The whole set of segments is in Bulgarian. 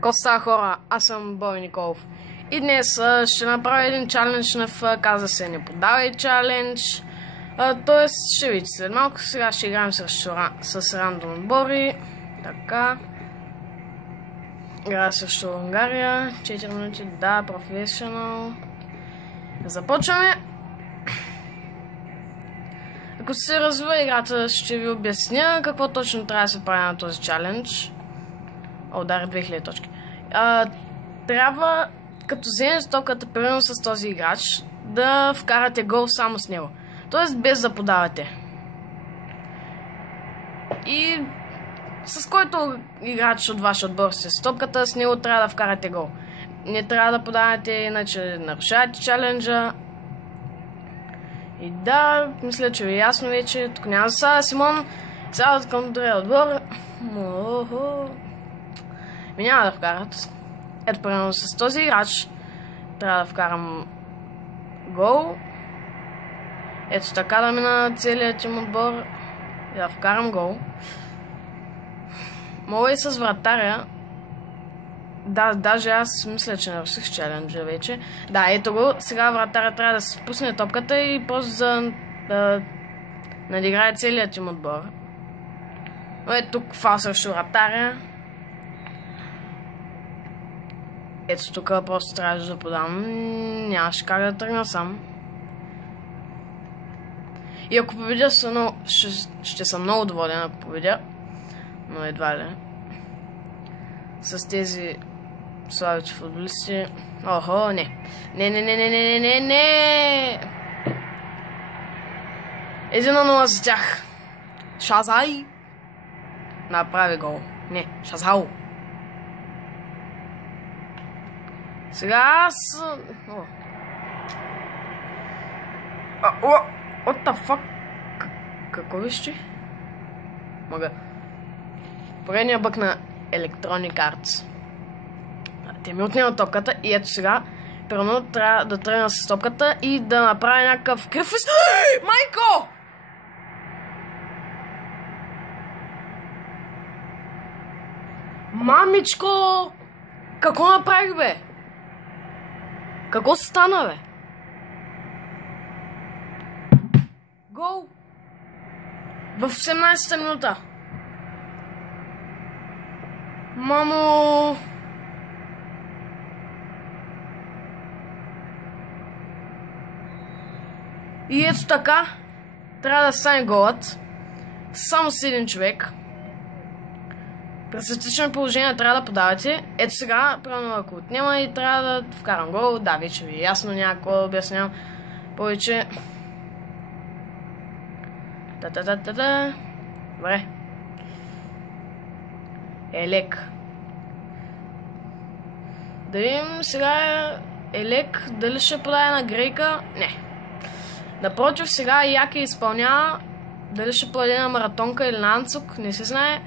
Коста хора, аз съм Бой Николов и днес ще направя един чалендж каза се не подавай чалендж. Тоест ще видите след малко. Сега ще играем с рандом отбори. Така. Играя срещу Унгария. 4 минути, да, професионал. Започваме. Ако се развива играта, ще ви обясня какво точно трябва да се прави на този чалендж. Удари 2000 точки. Трябва, като вземете топката, примерно с този играч, да вкарате гол само с него. Тоест без да подавате. И с който играч от вашия отбор сте с топката, с него трябва да вкарате гол. Не трябва да подавате, иначе нарушавате чаленджа. И да, мисля, че ви е ясно вече. Тук няма засада, Симон. Сега към другия отбор. Ми няма да вкарат. Ето, примерно с този играч трябва да вкарам гол. Ето така да мина целият тим отбор и да вкарам гол. Мога и с вратаря. Да, даже аз мисля, че наруших чаленджа вече. Да, ето го. Сега вратаря трябва да спусне топката и просто да надиграе целият тим отбор. Но ето тук фал срещу вратаря. Ето тук просто трябваше да подам. Нямаше как да тръгна сам. И ако победя, ще съм много доволен, ако победя. Но едва ли. С тези слабите футболисти. Охо, не. Не. 1-0 за тях. Шазай. Направи гол. Не, Шазао. Сега аз... What the fuck? Какво вижте? Мога. Поредния бък на Electronic Arts. Те ми отнемат топката и ето сега примерно трябва да тръгна с топката и да направя някакъв кръвис. Майко! Мамичко! Какво направих, бе? Какво стана, бе? Гол! В 18-та минута. Мамо! И ето така трябва да стане голът. Само с един човек. При същото положение трябва да подавате. Ето сега, правилно ако отнема и трябва да вкарам гол. Да, вече ви е ясно, някакво да обяснявам повече. Добре. Елек. Да видим сега Елек дали ще подаде на Грейка. Не. Напротив, сега Яке изпълнява. Дали ще подаде на Маратонка или на Анцук, не се знае.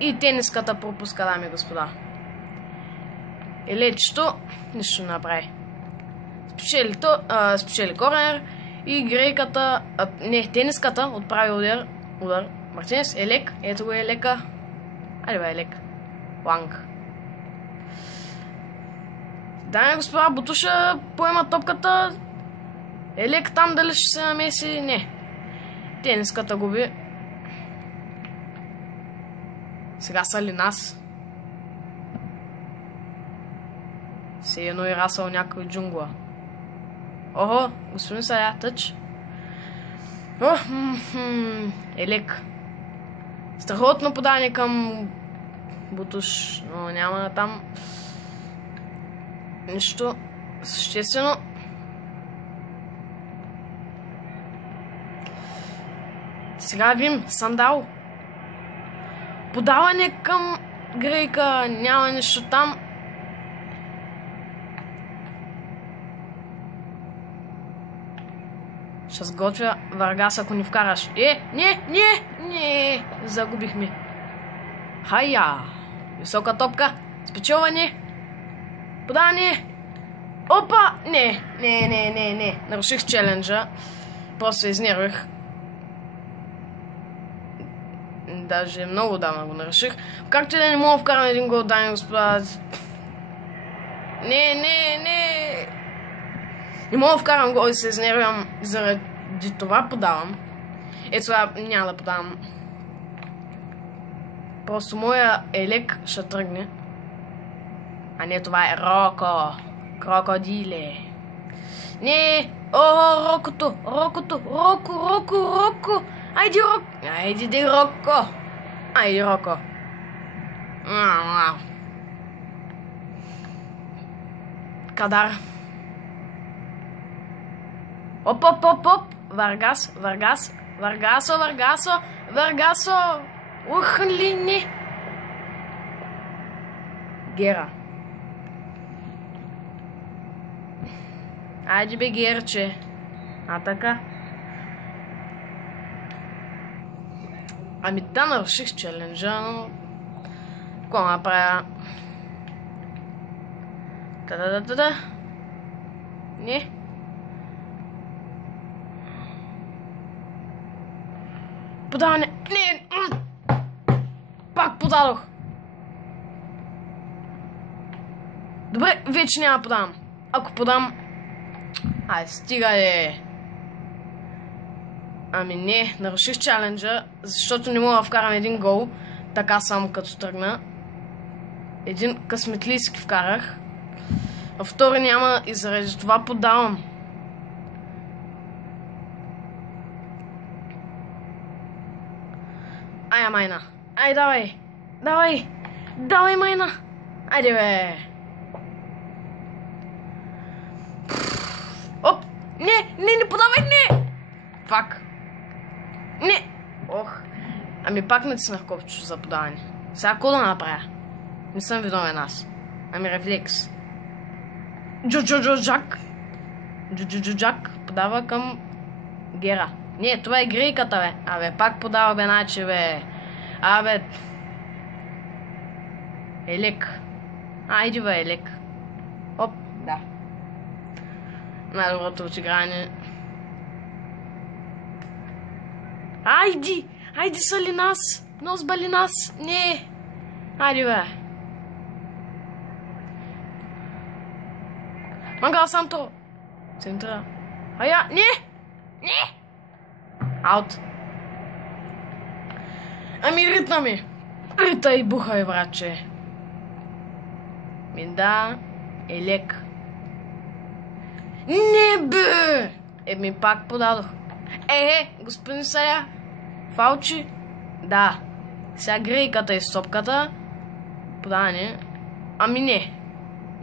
И тениската пропуска, дами и господа. Елечето нищо не направи. Спечели корнер. И Грейката... Не, тениската отправи удар. Мартинес, Елек. Ето го Елека. Айде бе, Елек. Ланг. Дами и господа, Бутуша поема топката. Елек там дали ще се намеси? Не. Тениската губи. Сега са ли нас? Се едно и расъл някой джунгла. Охо, господин Сая, тъч. Елек. Страхотно подание към Бутуш, но няма там нищо съществено. Сега Вим, Сандал. Подаване към Грейка, няма нищо там. Ще сготвя Варгас, ако ни вкараш. Не! Загубихме. Хайя! Висока топка. Спечелване. Подаване. Опа! Не. Наруших челенджа. Просто се изнервих. Даже много давно го нареших. Както и да не мога да вкарам един гол, дами господа. Не. Не мога да вкарам гол и се изнервям. Заради това подавам. Ето сега няма да подавам. Просто моя елек ще тръгне. А не, това е Роко. Крокодиле. Не! О, Рокото! Роко! Айди, Роко! Айди, Роко! Кадар. Оп! Варгасо! Ух, ли не! Гера. Айде бе, Герче. А така? Ами да, наруших челенджа, но... Какво направя? Да. Не. Подаване. Не. Пак подадох. Добре, вече няма подавам. Ако подам... Ай, стига е. Ами не, наруших чаленджа, защото не мога да вкарам един гол, така само като тръгна. Един късметлийски вкарах. А втори няма и заради това подавам. Ай, майна. Ай, давай. Давай, майна. Айде, бе. Оп! Не подавай, не! Фак. Не! Ох. Ами пак натиснах копчето за подаване. Сега какво да направя? Не съм виновен аз. Ами рефлекс. Джак подава към Гера. Не, това е грейката, бе. Абе, пак подава, бе, наче, бе. Абе. Елек. Айди, бе, Елек. Оп, да. Най-доброто отиграние. Айди сали нас. Нос бали нас. Не. Айди, бе. Мангал Санто. Центра. Ая, не. Аут. Ами ритна ми. Рита и бухай, братче. Минда Елек. Не, бе! Еми пак подадох. Господин Сая. Фалчи. Да. Сега грейката и стопката. Подаване. Ами не.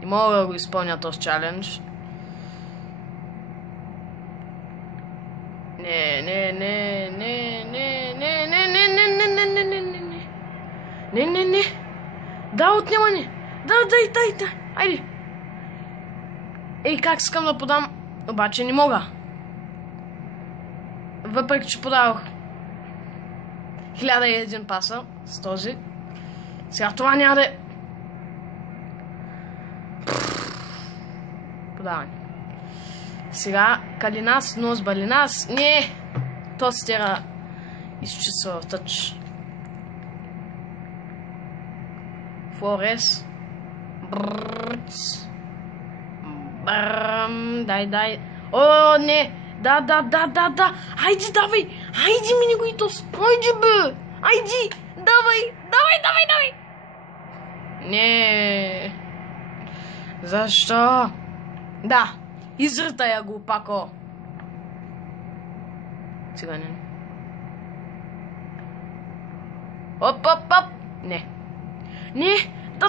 Не мога да го изпълня този чалендж. Не. Да, отнемане. Да, дай. Айде. Ей, как искам да подам, обаче не мога. Въпреки, че подавах 1001 паса с този. Сега това няма да е... Подаване. Сега Калинас, нос Балинас. Не! То стира изчисва в тъч. Флорес. Брррц. Дай. О, не! Да. Айди, давай! Айди, Минигуитос! Айди, бе! Айди! Давай! Не! Защо? Да! Израта я, глупако! Циганин. Оп! Не! Да!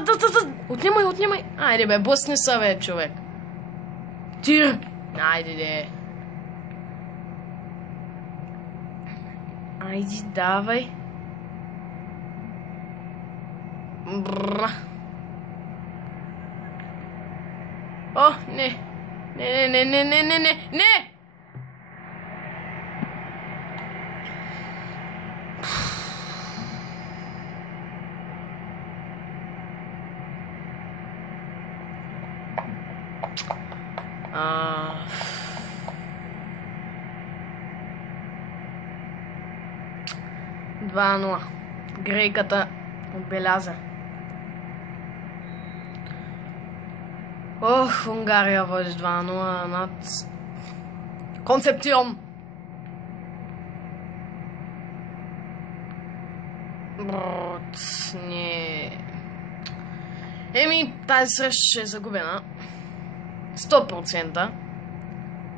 Отнимай! Айде, бе, блъсни са, бе, човек! Тир! Айде. Айди, давай. Брррр. О, не. Не! Грейката отбеляза. Ох, Унгария води 2-0 над Концепцион. Не. Тази среща ще е загубена. 100%.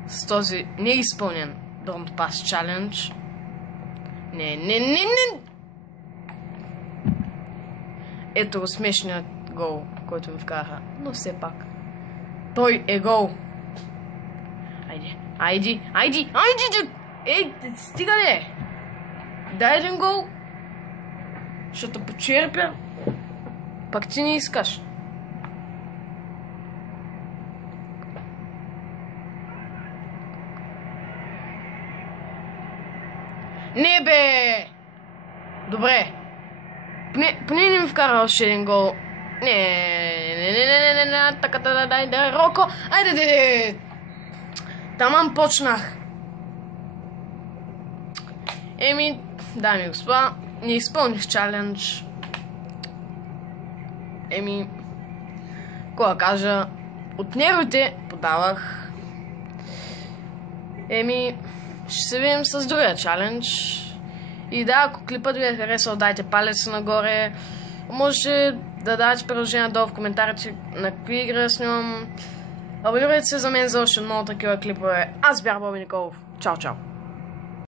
С този неизпълнен Don't Pass Challenge. Не. Ето смешният гол, който ми вкараха. Но все пак. Той е гол. Айди. Ей, стига ли? Дай един гол. Ще те почерпя. Пак ти не искаш. Не бе! Добре. Поне не ми вкара още един гол. Не. Така дай, Роко. Айде. Таман почнах. Дами и господа, не изпълних чалендж. Кога кажа, от нервите подавах. Ще се видим с другия чалендж. И да, ако клипът ви е харесал, дайте палец нагоре. Можете да дадете предложения долу в коментарите на какви игри снимам. Абонирайте се за мен за още много такива клипове. Аз бях Боби Николов. Чао!